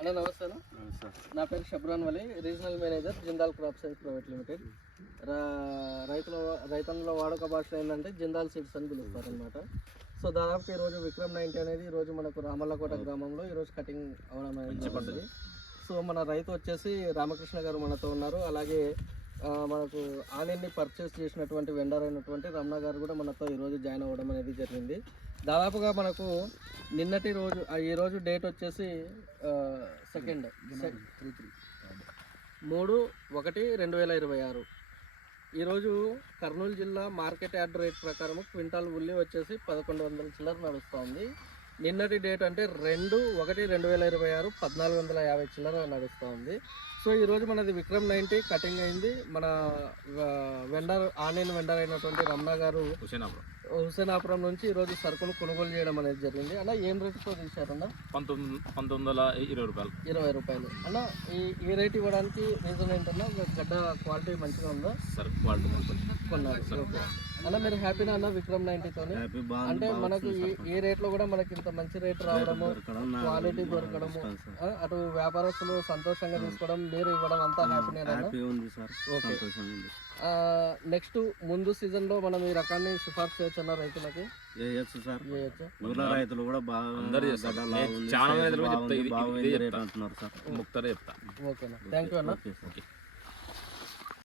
అన్న నమస్తే అన్న. నా పేరు Shabran Wali, regional manager Jindal crop science private limited. రైతుల వాడుక భాషలో ఏంటంటే జిందాల్ సీడ్స్ అని పిలుస్తారు అనమాట. సో దాదాపు ఈరోజు విక్రమ్ 90 అనేది ఈరోజు మనకు రామల్లకోట గ్రామంలో ఈరోజు కటింగ్ అవడం అనేది జరుగుతుంది. సో మన రైతు వచ్చేసి రామకృష్ణ గారు మనతో ఉన్నారు. అలాగే మనకు ఆనియన్ని పర్చేస్ చేసినటువంటి వెండర్ అయినటువంటి రమణ గారు కూడా మనతో ఈరోజు జాయిన్ అవ్వడం అనేది జరిగింది. దాదాపుగా మనకు నిన్నటి రోజు ఈరోజు డేట్ వచ్చేసి 3/1/2026. ఈరోజు కర్నూలు జిల్లా మార్కెట్ యార్డ్ రేట్ ప్రకారం క్వింటాల్ ఉల్లి వచ్చేసి 1100 చిల్లర నడుస్తుంది. నిన్నటి డేట్ అంటే 2/1/2026 1450 చిల్లర నడుస్తూ ఉంది. సో ఈరోజు మనది విక్రమ్ 90 కటింగ్ అయింది. మన ఆనియన్ వెండర్ అయినటువంటి రమణ గారు హుసేనాపురం నుంచి ఈరోజు సరుకును కొనుగోలు చేయడం అనేది జరిగింది. అన్న ఏం రేటుతో తీశారన్న? 1920 రూపాయలు. అన్న ఈ రేట్ ఇవ్వడానికి రీజన్ ఏంటన్నా? గడ్డ క్వాలిటీ మంచిగా ఉందా? కొన్నారు. ఓకే అన్న, మీరు హ్యాపీనా అన్న విక్రమ్ 90తో? అంటే మనకు ఈ రేట్లో కూడా మనకి ఇంత మంచి రేట్ రావడము, క్వాలిటీ దొరకడము, అటు వ్యాపారస్తులు సంతోషంగా తీసుకోవడం, మీరు ఇవ్వడం అంతా హ్యాపీనేనా? ఓకే. నెక్స్ట్ ముందు సీజన్ లో మనం ఈ రకాన్ని సిఫార్సు చేయొచ్చు అన్న రైతులకి? రైతులు కూడా ఓకేనా, థ్యాంక్ యూ అన్న.